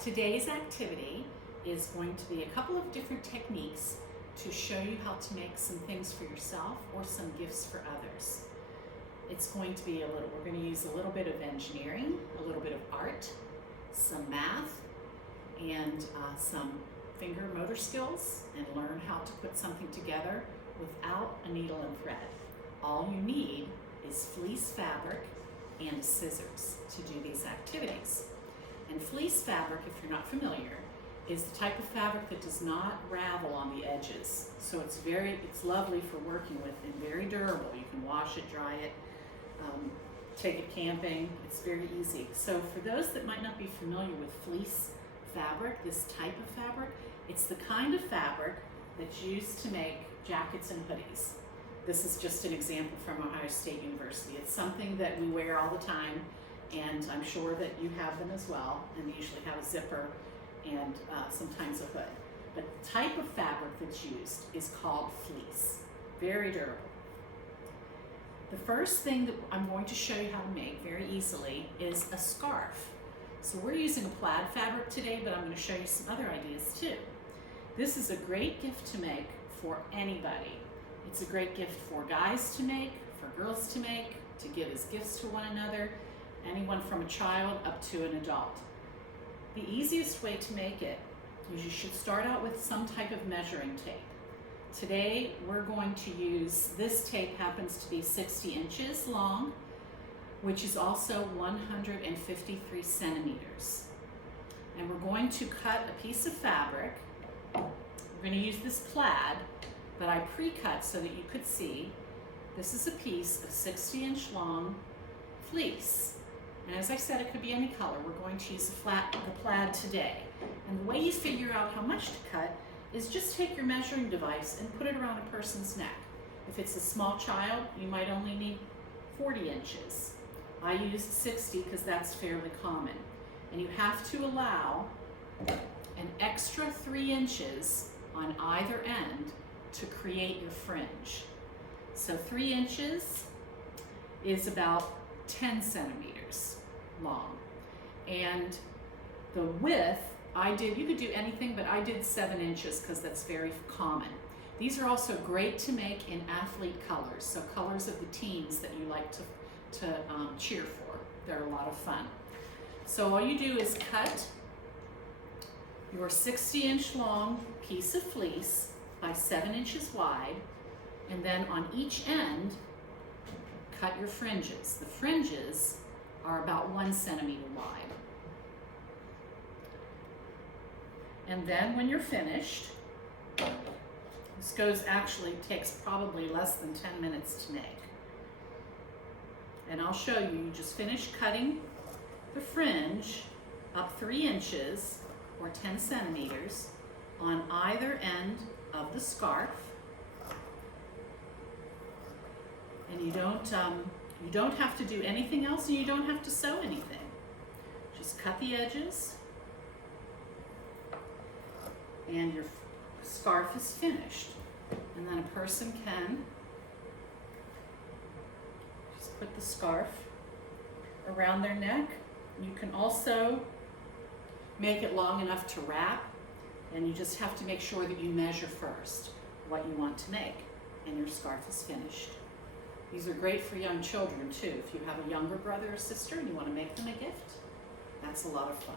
Today's activity is going to be a couple of different techniques to show you how to make some things for yourself or some gifts for others. It's going to be we're going to use a little bit of engineering, a little bit of art, some math, and some finger motor skills, and learn how to put something together without a needle and thread. All you need is fleece fabric and scissors to do these activities. And fleece fabric, if you're not familiar, is the type of fabric that does not ravel on the edges. So it's lovely for working with and very durable. You can wash it, dry it, take it camping. It's very easy. So for those that might not be familiar with fleece fabric, this type of fabric, it's the kind of fabric that's used to make jackets and hoodies. This is just an example from Ohio State University. It's something that we wear all the time, and I'm sure that you have them as well, and they usually have a zipper and sometimes a hood. But the type of fabric that's used is called fleece. Very durable. The first thing that I'm going to show you how to make very easily is a scarf. So we're using a plaid fabric today, but I'm going to show you some other ideas too. This is a great gift to make for anybody. It's a great gift for guys to make, for girls to make, to give as gifts to one another, anyone from a child up to an adult. The easiest way to make it is you should start out with some type of measuring tape. Today we're going to use, this tape happens to be 60 inches long, which is also 153 centimeters. And we're going to cut a piece of fabric. We're going to use this plaid, but I pre-cut so that you could see. This is a piece of 60-inch long fleece. And as I said, it could be any color. We're going to use the plaid today. And the way you figure out how much to cut is just take your measuring device and put it around a person's neck. If it's a small child, you might only need 40 inches. I used 60 because that's fairly common. And you have to allow an extra 3 inches on either end to create your fringe. So 3 inches is about 10 centimeters long. And the width, you could do anything, but I did 7 inches because that's very common. These are also great to make in athlete colors, so colors of the teams that you like to cheer for. They're a lot of fun. So all you do is cut your 60-inch long piece of fleece by 7 inches wide, and then on each end, cut your fringes. The fringes are about 1 centimeter wide. And then when you're finished, this takes probably less than 10 minutes to make. And I'll show you, you just finish cutting the fringe up 3 inches or 10 centimeters on either end of the scarf. And you don't have to do anything else, and you don't have to sew anything. Just cut the edges, and your scarf is finished. And then a person can just put the scarf around their neck. You can also make it long enough to wrap, and you just have to make sure that you measure first what you want to make, and your scarf is finished. These are great for young children too. If you have a younger brother or sister and you want to make them a gift, that's a lot of fun.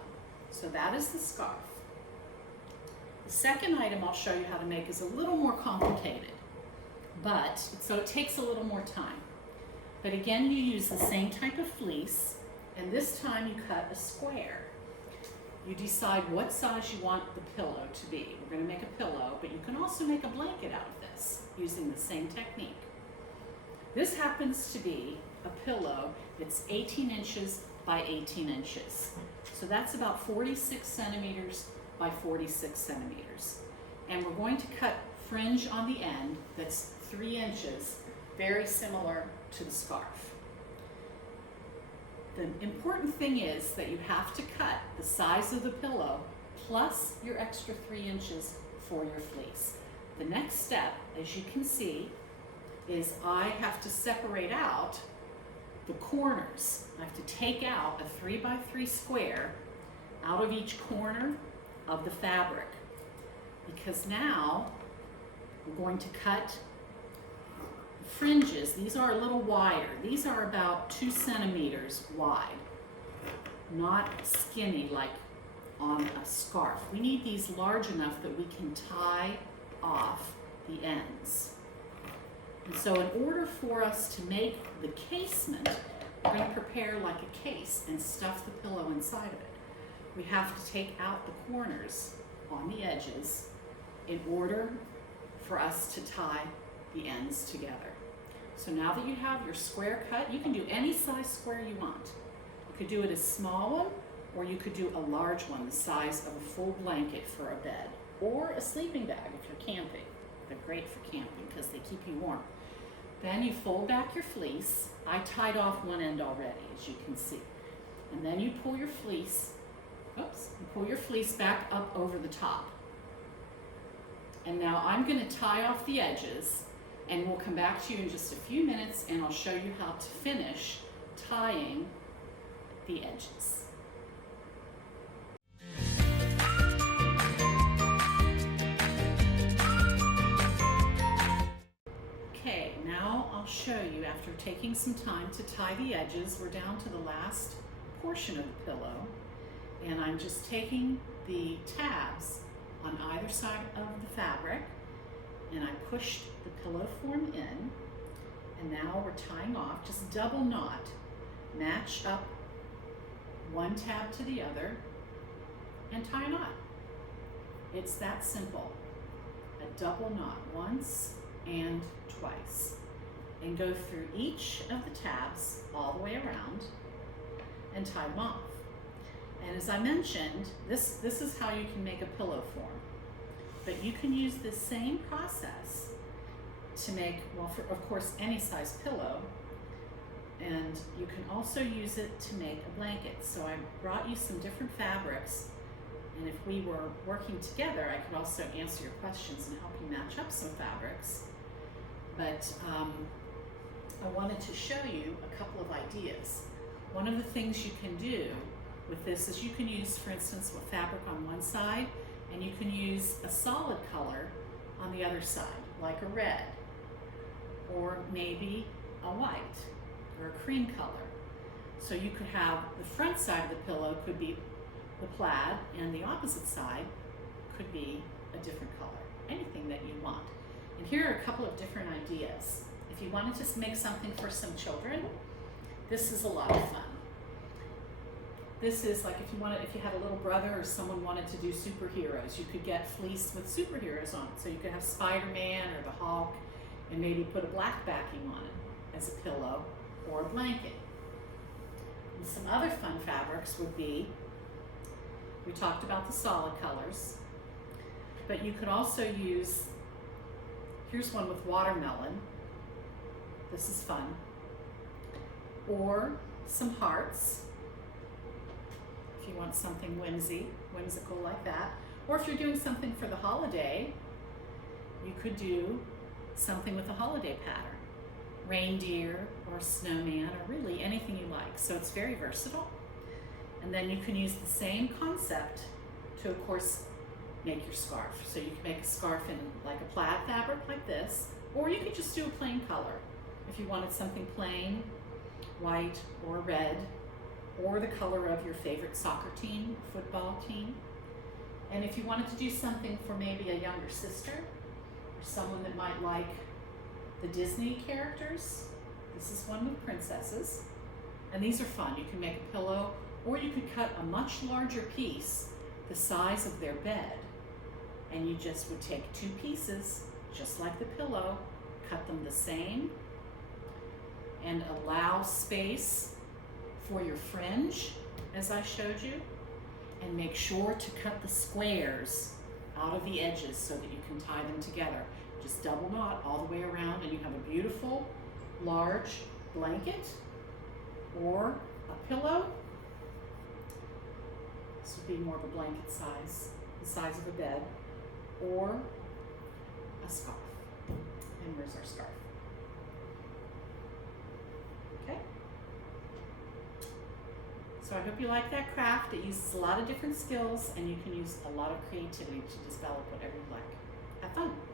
So that is the scarf. The second item I'll show you how to make is a little more complicated, so it takes a little more time. But again, you use the same type of fleece, and this time you cut a square. You decide what size you want the pillow to be. We're going to make a pillow, but you can also make a blanket out of this using the same technique. This happens to be a pillow that's 18 inches by 18 inches. So that's about 46 centimeters by 46 centimeters. And we're going to cut fringe on the end that's 3 inches, very similar to the scarf. The important thing is that you have to cut the size of the pillow plus your extra 3 inches for your fleece. The next step, as you can see, is I have to separate out the corners. I have to take out a 3 by 3 square out of each corner of the fabric, because now we're going to cut the fringes. These are a little wider. These are about 2 centimeters wide, not skinny like on a scarf. We need these large enough that we can tie off the ends. And so in order for us to make the casement, we're going to prepare like a case and stuff the pillow inside of it. We have to take out the corners on the edges in order for us to tie the ends together. So now that you have your square cut, you can do any size square you want. You could do it a small one, or you could do a large one the size of a full blanket for a bed, or a sleeping bag if you're camping. They're great for camping because they keep you warm. Then you fold back your fleece. I tied off one end already, as you can see. And then you pull your fleece, back up over the top. And now I'm going to tie off the edges, and we'll come back to you in just a few minutes and I'll show you how to finish tying the edges. Okay, now I'll show you, after taking some time to tie the edges, we're down to the last portion of the pillow, and I'm just taking the tabs on either side of the fabric, and I pushed the pillow form in, and now we're tying off, just double knot, match up one tab to the other, and tie a knot. It's that simple. A double knot once and twice, and go through each of the tabs all the way around and tie them off. And as I mentioned, this is how you can make a pillow form. But you can use this same process to make, well, for, of course, any size pillow, and you can also use it to make a blanket. So I brought you some different fabrics, and if we were working together, I could also answer your questions and help you match up some fabrics. But I wanted to show you a couple of ideas. One of the things you can do with this is you can use, for instance, a fabric on one side, and you can use a solid color on the other side, like a red, or maybe a white, or a cream color. So you could have the front side of the pillow could be the plaid, and the opposite side could be a different color, anything that you want. And here are a couple of different ideas. If you wanted to make something for some children, this is a lot of fun. This is like if you had a little brother or someone wanted to do superheroes, you could get fleece with superheroes on it. So you could have Spider-Man or the Hulk, and maybe put a black backing on it as a pillow or a blanket. And some other fun fabrics would be, we talked about the solid colors, but you could also use, here's one with watermelon. This is fun. Or some hearts, if you want something whimsical like that. Or if you're doing something for the holiday, you could do something with a holiday pattern. Reindeer or snowman, or really anything you like. So it's very versatile. And then you can use the same concept to, of course, make your scarf. So you can make a scarf in like a plaid fabric like this, or you could just do a plain color. If you wanted something plain, white or red, or the color of your favorite soccer team, football team. And if you wanted to do something for maybe a younger sister, or someone that might like the Disney characters, this is one with princesses. And these are fun. You can make a pillow, or you could cut a much larger piece, the size of their bed, and you just would take 2 pieces, just like the pillow, cut them the same, and allow space for your fringe, as I showed you, and make sure to cut the squares out of the edges so that you can tie them together. Just double knot all the way around, and you have a beautiful large blanket or a pillow. This would be more of a blanket size, the size of a bed, or a scarf. And where's our scarf? Okay. So I hope you like that craft. It uses a lot of different skills, and you can use a lot of creativity to develop whatever you like. Have fun.